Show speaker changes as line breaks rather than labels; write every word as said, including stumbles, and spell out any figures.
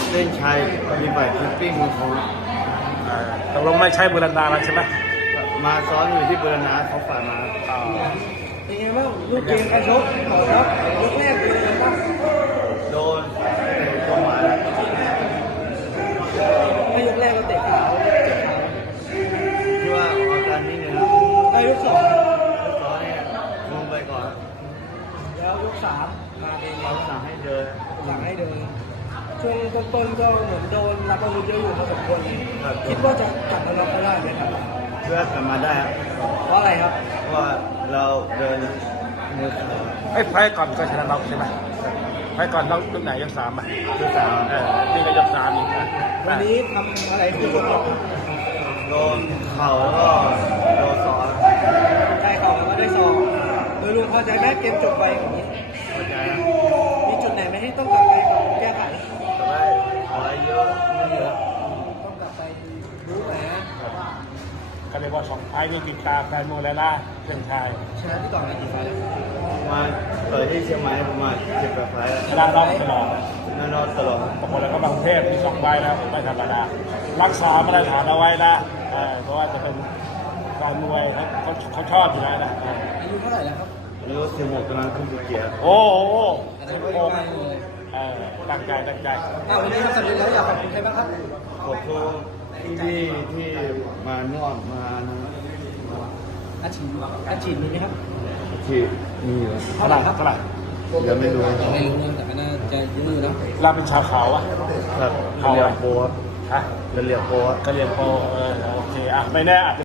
เส้นชัยมีฝ่ายคิปปิ้งของ
อ่าตกลงไม่ใช่บุรณาแล้วใช่ไหม
มาซ้อนอยู่ที่บูรณาเขาฝากมา
อ่า
เป็นไงบ้างลูกเกมการชกต่อครับยกแรกเป็นยังไงบ้าง
โดนตัวหมา
ถ้ายกแรกเราเตะขาวเจ็บขาว
ที่ว่าออกอาการนี้เนี่ยนะ
ถ้ายกสอง
ซ้อนเนี่ยลงไปก่อน
แล้วยกสามมาเอง
เขาสั่งให้เดิน
สั่งให้เดินช่วงต้นๆก็เหมือนโดนรับอาวุธเยอะอยู่พอสมควรคิดว่าจะกลับมาล็อกเขาได้ไหมครับ
เพื่อกลับมาได้ครับ
เพราะอะไรครับ
เพราะว่าเราเดินมือขวา
ไอ้ไฟล์ก่อนก็ชนะน็อกใช่ไหมไฟล์ก่อนน็อกลูกไหนยกสามอ่ะ
คือสาม
เออนี่ก็ยกสามอีกอ่ะ
วันนี้ทำอะไรที่สุดครับ
โดนเข่าแล้วก็โดนซ้อน
ได้เข่าแล้วก็ได้ซองโดยรวมพอใจแม้เกมจบไปอย่างนี้
พอใจนะ
มีจุดไหนไหมที่ต้องกลับไปปรับแก้ไข
แต่ว่าขอเยอะไม่เยอะ
ต้องกลับไปรู้ไหมนะ
ก็เลยว่าสองไฟล์นี่ติดตามแฟนมวยแล้วนะเพื่อนชาย
ชนะที่ต่อมากี่ไฟล์แล้ว
มาเปิดที่เชียงใหม่ประมาณสิบกว่าไฟล์แล้ว
ชนะน็อกตลอด
นั่นรอดตลอด
บางคนแล้วก็บางประเทศมีสองใบแล้วไม่ธรรมดารักษามาตรฐานเอาไว้นะเออเพราะว่าจะเป็นการมวยเขาเขาเขาชอบอยู่แล้วนะเออ
อายุเท่าไหร่แล้วครับ
อายุสิบหกกำลังขึ้นสู่เกียร์
โอ้โห
อันนั้น
โอ้
ก็
โห
ใกล้เลย
เออตั้งใจตั้งใจ
อ้าววันนี้ทำสำเร็จแล้วอยากขอบคุณใครบ้างครับ
ขอบคุณที่ที่มานวดมานะ
อาชีพอาชีพมีไหมครับ
ที่มีอยู่
เท่าไหร่ครับเท่าไหร่
ยังไม่รู้
ยังไม่รู้นะแต่ก็น่าจะยืดเนาะ
เราเป็นชาวเขาอ่ะ
ครับเรียกโบส
ฮะ
เรียกโบส
ก็เรียนโปรเออโอเคอ่ะไม่แน่อาจจะ